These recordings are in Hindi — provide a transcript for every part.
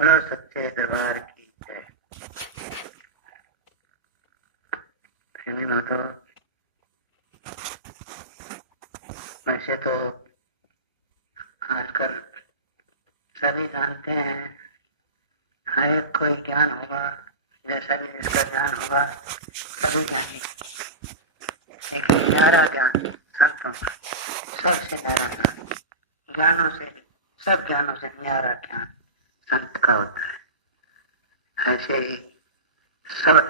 बोलो सच्चे दरबार की जय। प्रेमी मातो, वैसे तो आजकल सभी जानते हैं, हर एक कोई ज्ञान होगा, जैसा भी जिसका ज्ञान होगा सभी जानेंगे, लेकिन न्यारा ज्ञान संतों का, सबसे न्यारा ज्ञान, ज्ञानों से, सब ज्ञानों से न्यारा ज्ञान संत का होता है। ऐसे ही शब्द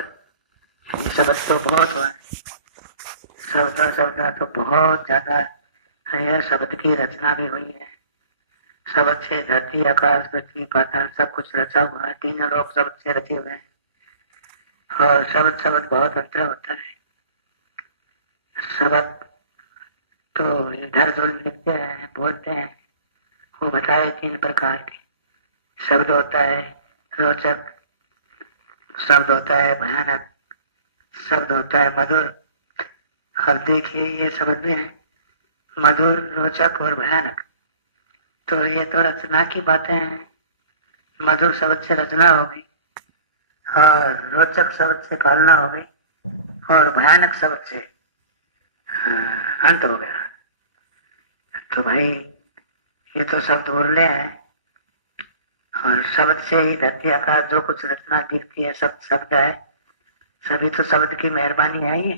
तो बहुत हुआ, शब्द तो बहुत ज्यादा है। शब्द की रचना भी हुई है। शब्द से धरती, आकाश, पृथ्वी, पाताल सब कुछ रचा हुआ है। तीनों लोग शब्द से रचे हुए हैं। और शब्द बहुत अंतर होता है। शब्द तो इधर जो लिखते हैं, बोलते हैं, वो बताए 3 प्रकार के। शब्द होता है रोचक, शब्द होता है भयानक, शब्द होता है मधुर। और देखिए ये शब्द में है मधुर, रोचक और भयानक। तो ये तो रचना की बातें हैं। मधुर शब्द से रचना हो गई, और रोचक शब्द से पालना हो गई, और भयानक शब्द से अंत हो गया। तो भाई ये तो शब्द बोलने हैं, और शब्द से ही धरती आकाश जो कुछ रचना दिखती है सब शब्द है। सभी तो शब्द की मेहरबानी है ही।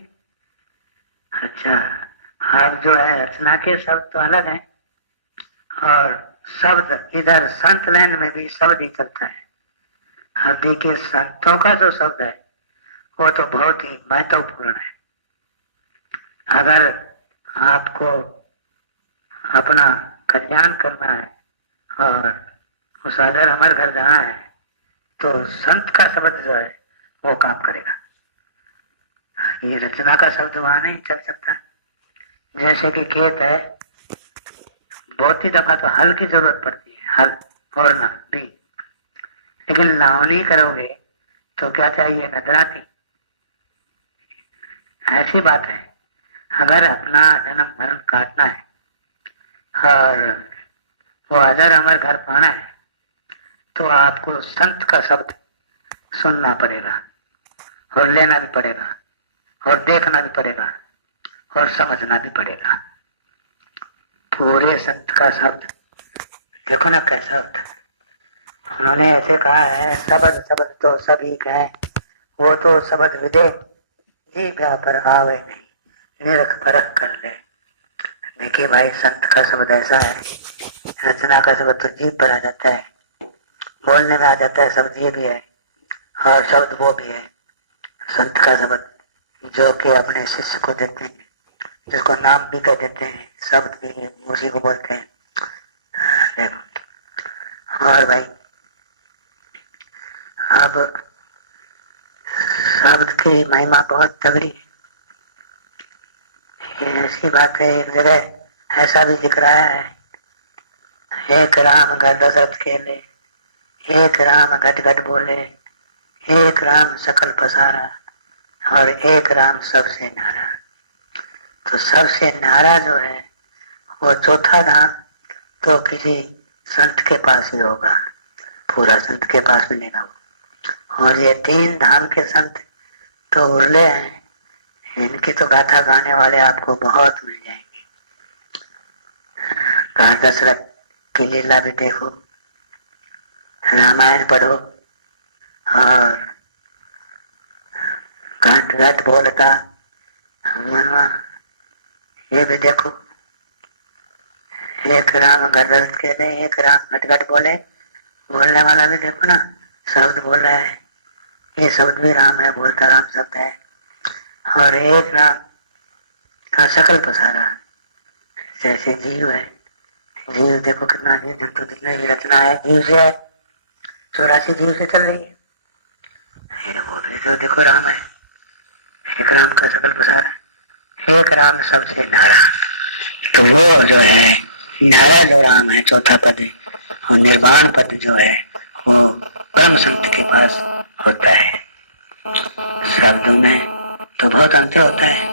अच्छा, आप जो है रचना के शब्द तो अलग है, और शब्द इधर संत लाइन में भी शब्द ही चलता है। अब देखिए संतों का जो शब्द है वो तो बहुत ही महत्वपूर्ण है। अगर आपको अपना कल्याण करना है और उस अदर अमर घर जाना है तो संत का शब्द जो है वो काम करेगा। ये रचना का शब्द वहां नहीं चल सकता। जैसे कि खेत है, बहुत ही दफा तो हल की जरूरत पड़ती है, हल फोड़ना भी, लेकिन लावनी करोगे तो क्या चाहिए, नजराती। ऐसी बात है, अगर अपना जन्म मरण काटना है और वो अजर अमर घर पाना है तो आपको संत का शब्द सुनना पड़ेगा, और लेना भी पड़ेगा, और देखना भी पड़ेगा, और समझना भी पड़ेगा। पूरे संत का शब्द देखो ना कैसा होता है। उन्होंने ऐसे कहा है, शब्द तो सभी का है, वो तो शब्द विदेह जी पर आवे नहीं, निरख परख कर ले। देखिए भाई संत का शब्द ऐसा है, रचना का शब्द तो जीभ पर आ जाता है, बोलने में आ जाता है, शब्द ये भी है और शब्द वो भी है। संत का शब्द जो कि अपने शिष्य को देते हैं, जिसको नाम भी कह देते हैं, शब्द भी उसी को बोलते हैं। और भाई अब शब्द की महिमा बहुत तगड़ी है। ऐसी बात है, एक जगह ऐसा भी दिख रहा है, एक राम घर दशरथ खेले, एक राम घट घट बोले, एक राम सकल पसारा, और एक राम सबसे न्यारा। तो सबसे न्यारा जो है वो चौथा धाम तो किसी संत के पास ही होगा, पूरा संत के पास मिलेगा। और ये 3 धाम के संत तो उरले हैं, इनकी तो गाथा गाने वाले आपको बहुत मिल जाएंगे। कहा दशरथ की लीला भी देखो, रामायण पढ़ो, और घट घट बोलता हनुमान ये भी देखो। एक राम गदरत के नहीं, एक राम घट घट बोले, बोलने वाला भी देखो ना, शब्द बोल रहा है, ये शब्द भी राम है, बोलता राम शब्द है। और एक राम का सकल पसारा, जैसे जीव है, जीव देखो कितना, जीव तो कितना ही रचना है, जीव से है, 84 जीव से चल रही है। ये बोल रहे जो देखो राम है, एक राम का सकल पसारा, एक राम सबसे नारा। तो वो जो है नारा जो राम है चौथा पद है, और निर्वाण पद जो है वो परम संत के पास होता है। शब्दों में तो बहुत अंतर होता है।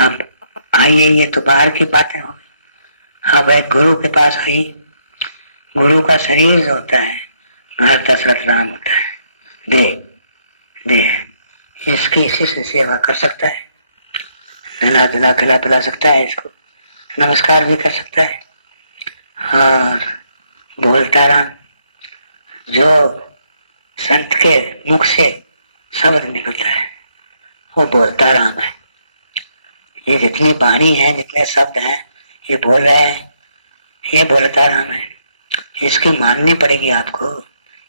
अब आइए, ये तो बाहर की बातें हो गई। अब एक गुरु के पास आई, गुरु का शरीर जो होता है घर दशरथ राम होता है, दे दे इसकी इसी से सेवा कर सकता है, नला धुला खिला पिला सकता है, इसको नमस्कार भी कर सकता है। और बोलता राम, जो संत के मुख से शब्द निकलता है वो बोलता राम है। ये जितनी वाणी है, जितने शब्द हैं, ये बोल रहे हैं, ये बोलता राम है। इसकी माननी पड़ेगी आपको,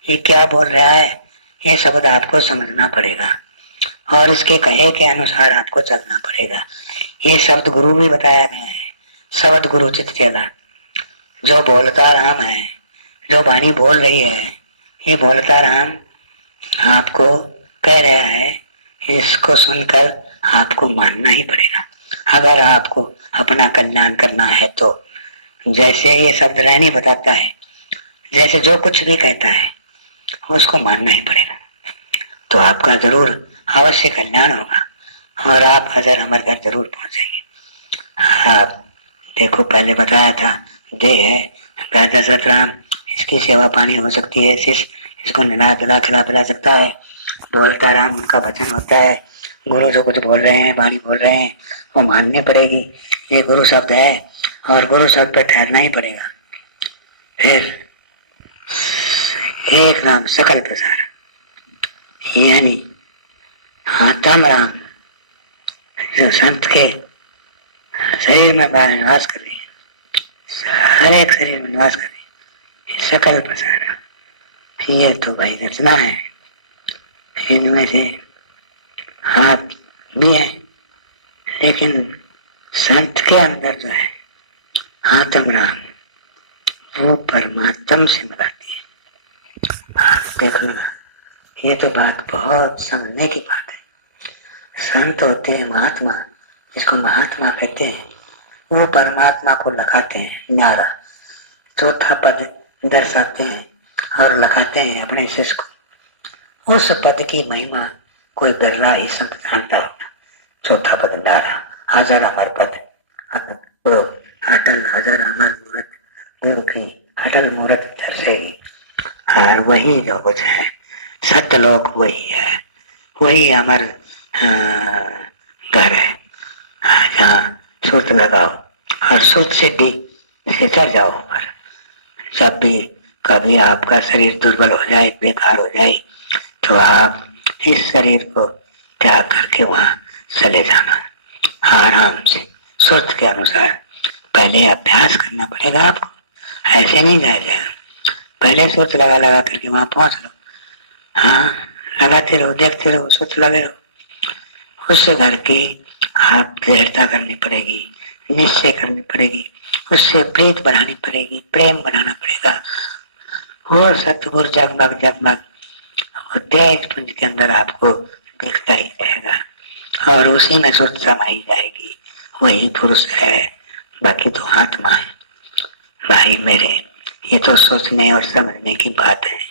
ये क्या बोल रहा है, ये शब्द आपको समझना पड़ेगा और इसके कहे के अनुसार आपको चलना पड़ेगा। ये शब्द गुरु भी बताया गया है, शब्द गुरु चित चेला। जो बोलता राम है, जो वाणी बोल रही है, ये बोलता राम आपको कह रहा है, इसको सुनकर आपको मानना ही पड़ेगा। अगर आपको अपना कल्याण करना है तो जैसे ये शब्द रानी बताता है, जैसे जो कुछ भी कहता है उसको मानना ही पड़ेगा, तो आपका जरूर अवश्य कल्याण होगा और आप अजर अमर घर जरूर पहुंचेंगे। आप देखो, पहले बताया था दे है दशरथ राम, इसकी सेवा पानी हो सकती है, शिष्य इसको नला धुला खिला पिला सकता है। बोलता राम उनका वचन होता है, गुरु जो कुछ बोल रहे हैं, वाणी बोल रहे हैं, वो माननी पड़ेगी। ये गुरु शब्द है और गुरु शब्द पर ठहरना ही पड़ेगा। फिर एक नाम सकल प्रसार, यानी आत्म राम जो संत के शरीर में निवास कर रही है, हर एक शरीर में निवास कर रही है, सकल प्रसार। ये तो भाई रचना है, इनमें से हाथ भी है, लेकिन संत के अंदर जो है आत्म राम, वो परमात्म से मिलाती है। देखो, ये तो बात बहुत समझने की बात है। संत होते हैं महात्मा, जिसको महात्मा कहते हैं, वो परमात्मा को लगाते हैं न्यारा, चौथा पद दर्शाते हैं और लगाते हैं अपने शिष्य को। उस पद की महिमा कोई बिरला ही संत जानता होगा। चौथा पद न्यारा, हजार अमर पद, अटल हजार अमर मूर्त, गुरु की अटल मूर्त दर्शेगी। और वही जो कुछ है सत्यलोक, वही है, वही अमर घर है जहाँ सुरत लगाओ और सुरत से भी चढ़ जाओ। पर जब भी कभी आपका शरीर दुर्बल हो जाए, बेकार हो जाए, तो आप इस शरीर को त्याग करके वहां चले जाना आराम से, सुरत के अनुसार। पहले अभ्यास करना पड़ेगा आपको, ऐसे नहीं जाएगा। पहले सुरत लगा लगा करके वहां पहुंच लो। हाँ, लगाते रहो, देखते रहो, सुरत लगे रहो। उससे करके आप दृढ़ता करनी पड़ेगी, निश्चय करनी पड़ेगी, उससे प्रीत बढ़ानी पड़ेगी, प्रेम बनाना पड़ेगा। और सतगुरु जगमग जगमग और तेज पुंज के अंदर आपको दिखता ही रहेगा और उसी में सुरत समाई जाएगी। वही पुरुष है, बाकी तो आत्मा है। भाई मेरे, ये तो सोचने और समझने की बात है।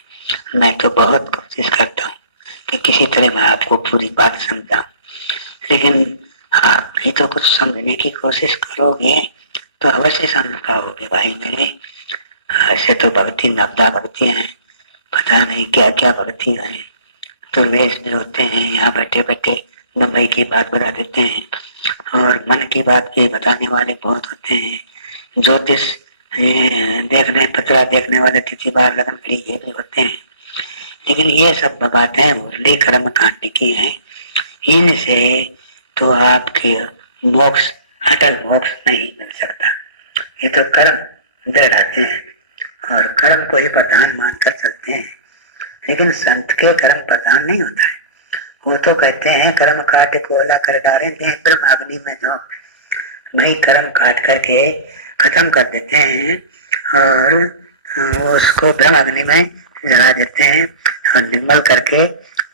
मैं तो बहुत कोशिश करता हूँ कि किसी तरह मैं आपको पूरी बात समझाऊं, लेकिन आप भी तो कुछ समझने की कोशिश करोगे तो अवश्य समझ पाओगे। भाई मेरे, ऐसे तो भक्ति नवदा भक्ति है, पता नहीं क्या क्या भक्ति है। दुर्वेश जो होते हैं यहाँ बैठे बैठे मुंबई की बात बता देते हैं और मन की बात भी बताने वाले बहुत होते हैं। ज्योतिष देखने, पतरा देखने वाले तिथि बार लगन खड़ी, ये भी होते हैं। लेकिन ये सब बातें उर्ली कर्म कांड की हैं। इनसे तो आपके मोक्ष, अटल मोक्ष नहीं मिल सकता। ये तो कर्म दृढ़ाते हैं और कर्म को ही प्रधान मानकर चलते हैं, लेकिन संत के कर्म प्रधान नहीं होता है। वो तो कहते हैं कर्म काट कोला कर डाले दे ब्रह्म अग्नि में दो। भाई कर्म काट करके खत्म कर देते हैं और उसको ब्रह्म अग्नि में जला देते हैं और निर्मल करके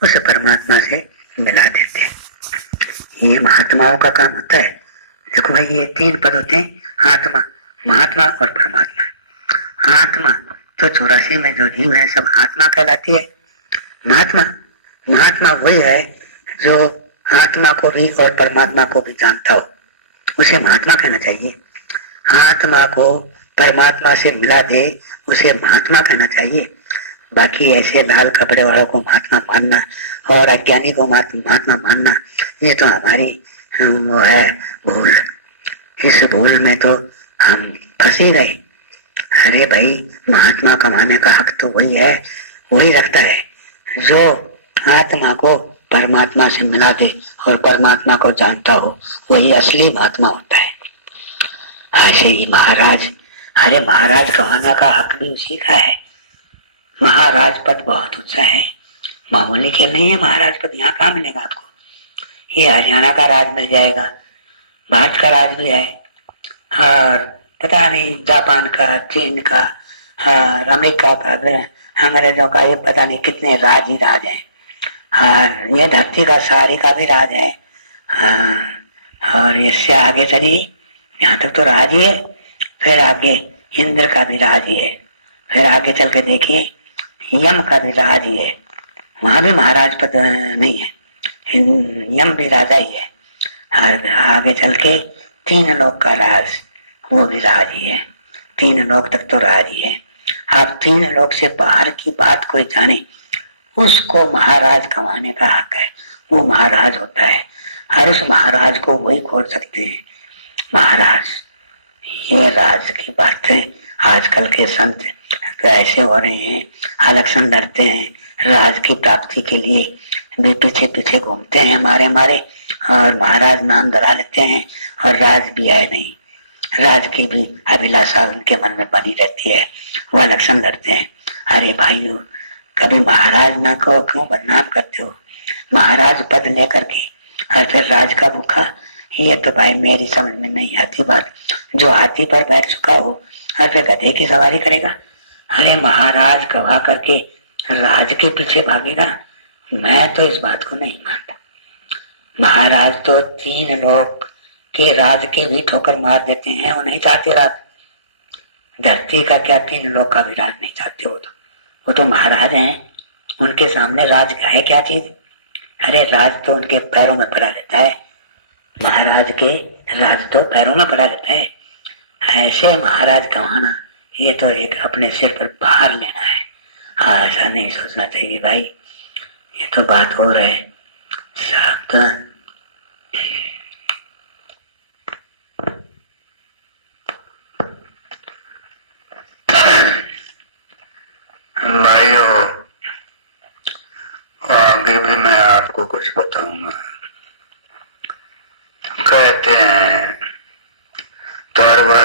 उस परमात्मा से मिला देते हैं। ये महात्माओं का काम होता है। देखो भाई, ये तीन पद होते हैं, आत्मा, महात्मा और परमात्मा। आत्मा तो 84 में जो जीव है सब आत्मा कहलाती है। महात्मा वही है जो आत्मा को भी और परमात्मा को भी जानता हो, उसे महात्मा कहना चाहिए। आत्मा को परमात्मा से मिला दे, उसे महात्मा कहना चाहिए। बाकी ऐसे लाल कपड़े वालों को महात्मा मानना और अज्ञानी को महात्मा मानना, ये तो हमारी वो है भूल। इस भूल में तो हम फंसे गए। अरे भाई, महात्मा कमाने का हक तो वही है, वही रखता है जो आत्मा को परमात्मा से मिला दे और परमात्मा को जानता हो, वही असली महात्मा होता है। ऐसे ही महाराज, अरे महाराज कमाने का हक भी उसी का है। महाराज पद बहुत ऊंचा है, मामूली खेल नहीं है महाराज पद। यहाँ कहाँ मिलेगा आपको? ये हरियाणा का राज मिल जाएगा, भारत का राज भी है, और पता नहीं जापान का, चीन का, अमेरिका का, अंग्रेजों का, ये पता नहीं कितने राज ही राज है। ये धरती का सारी का भी राज है। और इससे आगे चलिए, यहाँ तक तो राज ही है। फिर आगे इंद्र का भी राज ही है। फिर आगे चल के देखिए, यम का भी राज ही है, वहां भी महाराज पद नहीं है, यम भी राजा ही है। और आगे चल के 3 लोक का राज, वो भी राज ही है। 3 लोक तक तो राज ही है। आप 3 लोक से बाहर की बात कोई जाने, उसको महाराज कमाने का हक है, वो महाराज होता है। और उस महाराज को वही खोल सकते हैं। महाराज, ये राज की बातें आजकल के संत ऐसे हो रहे हैं, इलेक्शन लड़ते हैं, राज की प्राप्ति के लिए वे पीछे पीछे घूमते हैं मारे मारे, और महाराज नाम धरा लेते हैं और राज भी आए नहीं। राज की भी अभिलाषा उनके मन में बनी रहती है, वो इलेक्शन लड़ते हैं। अरे भाइयों, कभी महाराज ना को क्यों बदनाम करते हो? महाराज पद लेकर के और फिर राज का भूखा, ये तो भाई मेरी समझ में नहीं आती बात। जो हाथी पर बैठ चुका हो और फिर गधे की सवारी करेगा? अरे महाराज गवा करके राज के पीछे भागेगा? मैं तो इस बात को नहीं मानता। महाराज तो 3 लोग के राज के भी ठोकर मार देते हैं, वो नहीं चाहते राज। धरती का क्या 3 लोग का भी राज नहीं चाहते हो? वो तो महाराज हैं, उनके सामने राज है क्या चीज? अरे राज तो उनके पैरों में पड़ा रहता है, महाराज के राज तो पैरों में पड़ा रहता है। ऐसे महाराज कमाना, ये तो एक अपने सिर पर भार लेना है। ऐसा नहीं सोचना चाहिए भाई। ये तो बात हो रहा है सावधान। भाइयों, आगे भी मैं आपको कुछ बताऊंगा। कहते हैं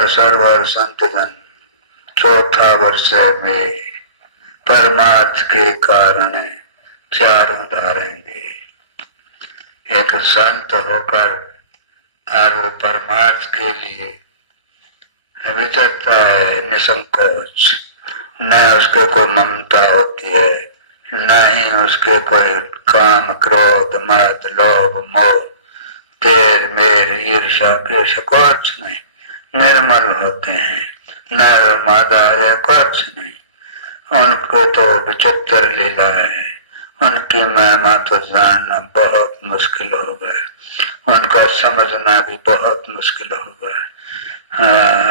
सर्वर संतजन चौथा वर्ष में परमार्थ के कारण 4 उदाहरेंगे। एक संत होकर और परमार्थ के लिए विचरता है निसंकोच, न उसके कोई ममता होती है, न ही उसके कोई काम, क्रोध, मद, लोभ, मोह, तेर मेर, ईर्ष्या, द्वेष कुछ नहीं। निर्मल होते हैं, न मादा है कुछ नहीं। उनको तो विचित्र लीला है, उनकी महिमा तो जानना बहुत मुश्किल हो गया, उनका समझना भी बहुत मुश्किल हो गया।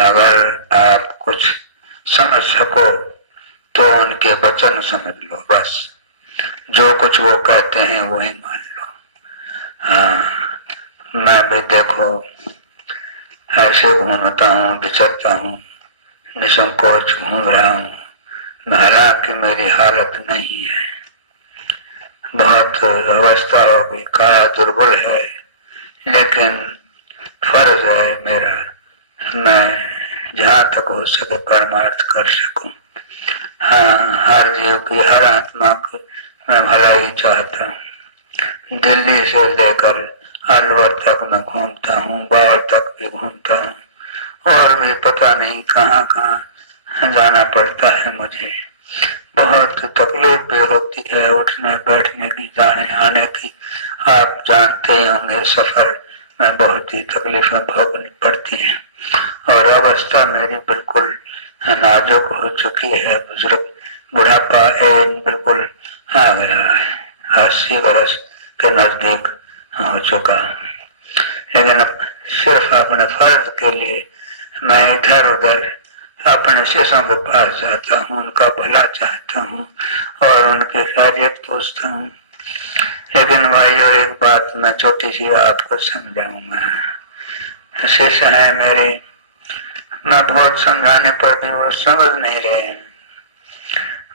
अगर आप कुछ समझ सको तो उनके वचन समझ लो, बस जो कुछ वो कहते हैं वही मान लो। मैं भी देखो ऐसे घूमता हूँ, विचरता हूँ, निसंकोच घूम रहा हूँ। हालांकि मेरी हालत नहीं है, बहुत अवस्था हो गई, काया दुर्बल है, लेकिन फर्ज है मेरा, मैं जहाँ तक हो सके परमार्थ कर सकूं। हाँ, हर जीव की, हर आत्मा की मैं भलाई चाहता हूँ। दिल्ली से लेकर अलवर तक मैं घूमता हूँ, बाहर तक भी घूमता हूँ, और भी पता नहीं कहाँ कहाँ जाना पड़ता है मुझे। बहुत तकलीफ भी होती है, उठने बैठने की, जाने आने की। आप जानते होंगे सफर में बहुत ही तकलीफें भोगनी पड़ती हैं, और अवस्था मेरी बिल्कुल नाजुक हो चुकी है। बुजुर्ग बुढ़ापा बिल्कुल आ गया है, 80 वर्ष के नजदीक हो चुका। लेकिन सिर्फ अपने फर्ज के लिए मैं इधर उधर अपने शिष्यों के पास जाता हूँ, उनका उनका भला चाहता हूँ और उनकी खैरियत पूछता हूँ। लेकिन भाइयों एक बात मैं छोटी सी आपको समझाऊंगा। शिष्य है मेरे, मैं बहुत समझाने पर भी वो समझ नहीं रहे।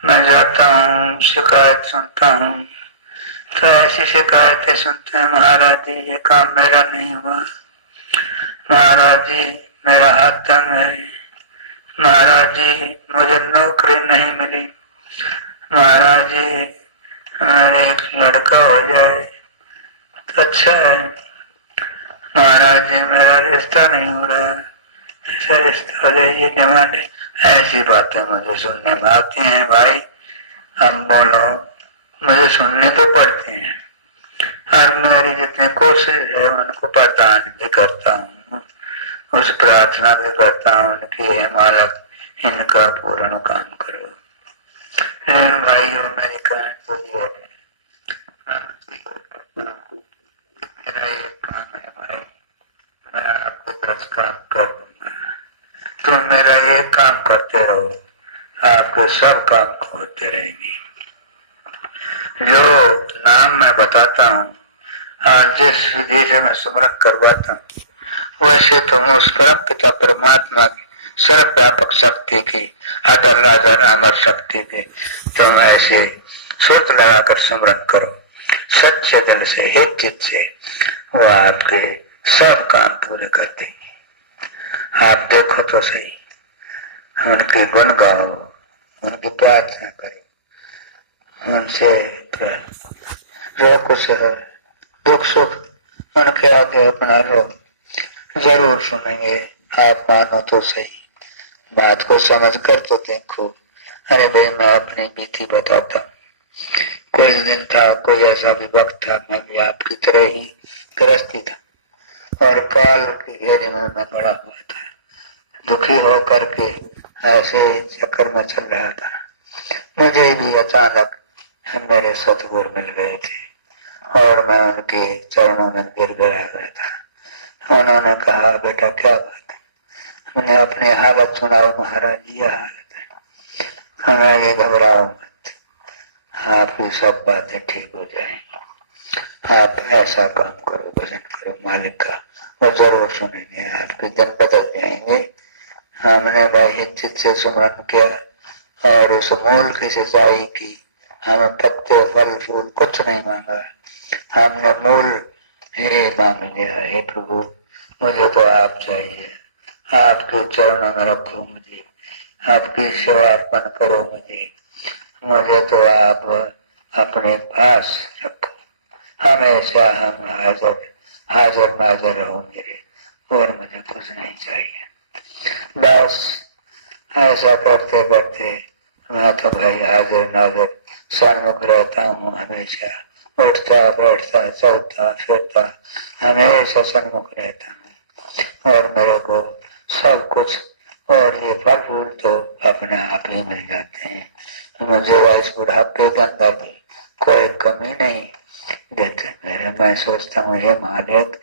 मैं जाता हूँ, शिकायत सुनता हूँ, तो ऐसी शिकायतें सुनते हैं, महाराज जी ये काम मेरा नहीं हुआ, महाराज जी मेरा हाथ तंग है, महाराज जी मुझे नौकरी नहीं मिली, महाराज जी अरे एक लड़का हो जाए तो अच्छा है, महाराज जी मेरा रिश्ता नहीं हो रहा, ऐसा रिश्ता हो जाए, ये डिमांड है। ऐसी बातें मुझे सुनने में आती हैं भाई। हम बोलो, मुझे सुनने तो पड़ते हैं और मेरी जितनी कोशिश है उनको प्रदान भी करता हूँ, उस प्रार्थना भी करता हूँ कि हे मालिक इनका पूर्ण काम करो। भाइयों मेरी कहानी तो ये है, मेरा एक काम है भाई, मैं आपको 10 काम कर दूंगा, तुम मेरा एक काम करते रहो, आपके सब काम होते रहेंगे। जो नाम मैं बताता हूँ और जिस विधि से मैं स्मरण करवाता हूँ, वैसे तुम उस परम पिता परमात्मा की सर्वव्यापक शक्ति की अधर अमर शक्ति की तुम ऐसे सुरत लगाकर स्मरण करो, सच्चे दिल से हित चित से, वो आपके सब काम पूरे कर देंगे। आप देखो तो सही, उनके गुण गाओ, उनकी प्रार्थना करो, उनसे जो कुछ है दुख सुख उनके आगे अपना रो, जरूर सुनेंगे। आप मानो तो सही, बात को समझ कर तो देखो। अरे भाई मैं अपनी बीती बताता हूँ। कोई दिन था, कोई ऐसा भी वक्त था, मैं भी आपकी तरह ही गृहस्थी था और काल की घेरे में मैं पड़ा हुआ था, दुखी होकर के ऐसे चक्कर में चल रहा था। मुझे भी अचानक मेरे सतगुरु मिल गए थे और मैं उनके चरणों में गिर गया था। उन्होंने कहा बेटा क्या बात है? मैंने अपने हालत सुनाओ, महाराज ये हालत है, खाना ये घबराओ मत, आपकी सब बातें ठीक हो जाएंगी। आप ऐसा काम करो, भजन करो मालिक का, वो जरूर सुनेंगे, आपके दिन बदल जाएंगे। हमने भाई चित से सुमरन किया और उस मूल की सिंचाई की, हमें पत्ते फल फूल कुछ नहीं मांगा, हमने मूल हे मांग लिया। हे प्रभु मुझे तो आप चाहिए, आपके चरणों में रखो मुझे, आपकी सेवा अर्पण करो मुझे तो आप अपने पास रखो, हमेशा हम हाजिर नाजिर रहो मेरे, और मुझे कुछ नहीं चाहिए। बस ऐसा करते करते मैं तो भाई हाजिर नाजिर सन्मुख रहता हूँ, हमेशा उठता बैठता चलता फिरता हमेशा सन्मुख रहता हूँ और मेरे को सब कुछ और ये फल फूल तो अपने आप ही मिल जाते हैं। मुझे इस बुढ़ापे के अंदर भी कोई कमी नहीं देते मेरे। मैं सोचता हूँ ये मालिक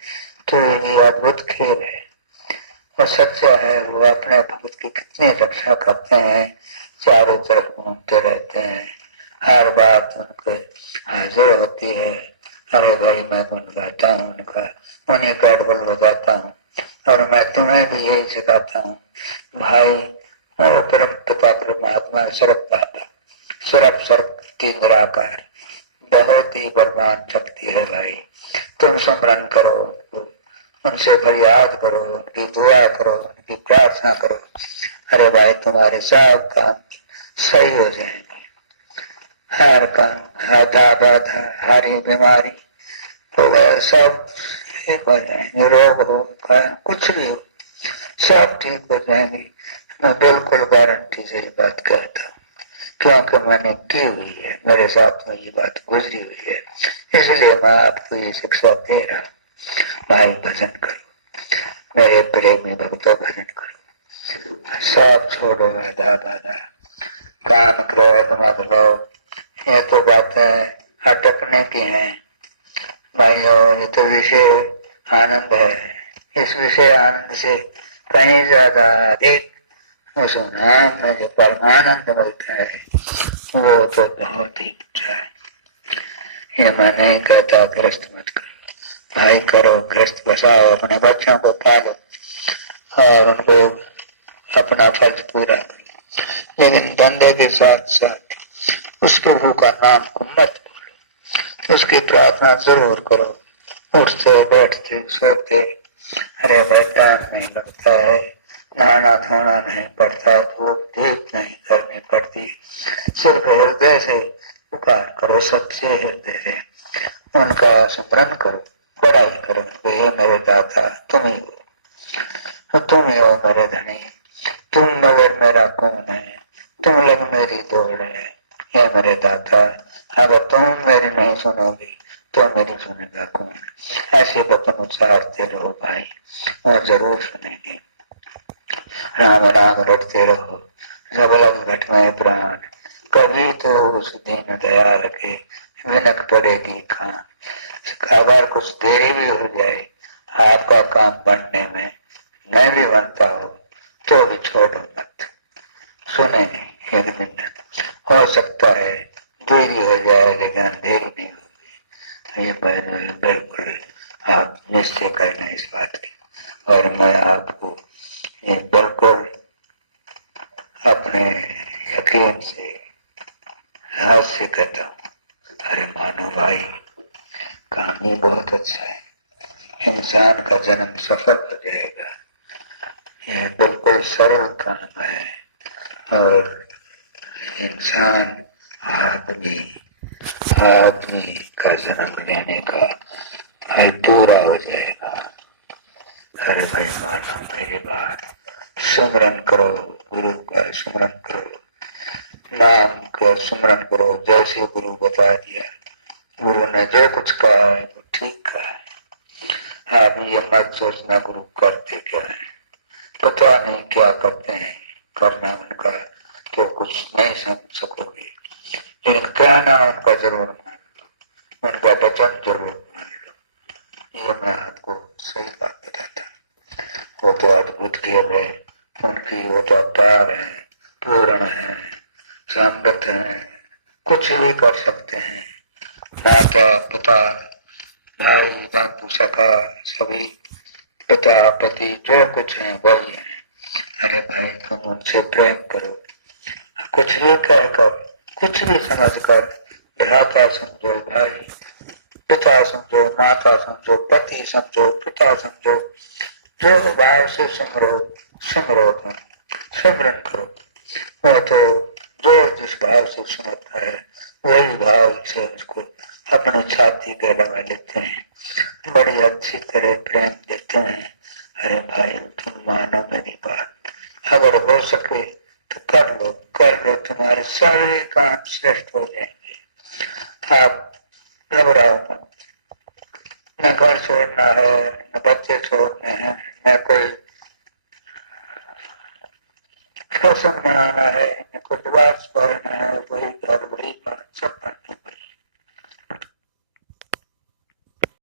तो ये अद्भुत खेल है, वो सच्चा है, वो अपने भक्त की कितनी रक्षा करते हैं, चारों तरफ घूमते रहते हैं, हर बात उनके हाजिर होती है। अरे भाई मैं गुण गाता हूँ उनका, उन्हीं का ढोल बजाता हूँ और मैं तुम्हें भी यही सिखाता हूँ भाई, वो परम पिता परमात्मा सर्व की निराकार बहुत ही बलवान शक्ति है भाई। तुम स्मरण करो उनको, उनसे फरियाद करो, उनकी दुआ करो, उनकी प्रार्थना करो। अरे भाई तुम्हारे सब काम सही हो जाएंगे, हर काम आधा बाधा हरी बीमारी हो गया सब ठीक हो जाएंगे, रोग हो कुछ भी हो सब ठीक हो जाएंगे। मैं बिल्कुल गारंटी से ये बात कहता हूँ क्योंकि मैंने की हुई है, मेरे साथ में ये बात गुजरी हुई है, इसलिए मैं आपको ये शिक्षा दे रहा हूँ। भाई भजन करो मेरे प्रेमी भक्तों, भजन करो, सब छोड़ो आधा बाधा, काम क्रोध मत लो, ये तो बातें अटकने की हैं भाइयों। ये तो विषय आनंद है, इस विषय आनंद से कहीं ज्यादा अधिक उस नाम में जो परमानंद मिलता है वो तो बहुत ही ऊंचा है। ये मैं नहीं कहता ग्रस्त मत करो, भाई करो, ग्रस्त बसाओ, अपने बच्चों को पालो और उनको अपना फर्ज पूरा करो, लेकिन धंधे के साथ साथ उस प्रभु का नाम को मत भूलो, उसकी प्रार्थना जरूर करो, उठते बैठते सोते। अरे बेटा नहीं लगता है, नहाना धोना नहीं पड़ता, धूप धीप नहीं करनी पड़ती, सिर्फ हृदय से पुकार करो, सच्चे हृदय से उनका स्मरण करो, बड़ाई करो, ये मेरे दाता तुम ही हो, तुम ही हो मेरे धनी, तुम मगर मेरा कौन है, तुम लग मेरी दौड़ है, हे मेरे दाता अगर तुम मेरी नहीं सुनोगी तो मेरी सुनेगा कौन। ऐसे बपन उच्चारते रहो भाई और जरूर सुनेंगे। राम राम रटते रहो, जब घट में प्राण, कभी तो उस दिन दयाल के विनक पड़ेगी खान। अगर कुछ देरी भी हो जाए आपका काम बनने में, मैं भी बनता हो तो भी छोड़ो मत, सुनेंगे एक दिन। हो सकता है देरी हो जाए लेकिन अंधेरी नहीं होगी, ये बिल्कुल आप निश्चय करना इस बात की। और मैं आपको ये बिल्कुल अपने यकीन से हास्य कहता हूँ। अरे मानो भाई कहानी बहुत अच्छा है, इंसान का जन्म सफल हो जाएगा, यह बिल्कुल सरल काम है और इंसान आदमी का जन्म लेने का भाई पूरा हो जाएगा। अरे भाई मानो मेरी बात, सुमरन करो, गुरु का सुमरन करो, नाम का सुमरन करो, जैसे गुरु बता दिया, गुरु ने जो कुछ कहा है वो ठीक कहा है। आप ये मत सोचना गुरु करते क्या है, पता नहीं क्या करते हैं, करना उनका तो कुछ नहीं समझ सकोगे, लेकिन कहना उनका जरूर मान लो, उनका वचन जरूर मान लो। ये मैं आपको सही बात बताता हूँ। वो तो अद्भुत खेल है उनकी, वो तो अपार है, पूर्ण है, संगत है, कुछ भी कर सकते हैं। माता पिता भाई बापू सखा सभी पिता पति जो कुछ है वही है। अरे भाई तुम उनसे प्रेम करो, कुछ भी कहकर, कुछ भी समझकर, भ्राता समझो, भाई पिता समझो, माता समझो, पति समझो, पिता समझो, जो भाव से सिमरो तुम, सिमरन करो। वो तो जो जिस भाव से सुनता है वही भाव से उसको अपनी छाती पे लगा लेते हैं, बड़ी अच्छी तरह प्रेम देते हैं। अरे भाई तुम मानो मेरी बात, अगर हो सके तो कर लो, तुम्हारे सारे काम श्रेष्ठ हो जाएंगे। आप घबराओ मत, न घर छोड़ना है, न बच्चे छोड़ने हैं, न कोई फैशन बनाना है, न कुछ वास पढ़ना है, वही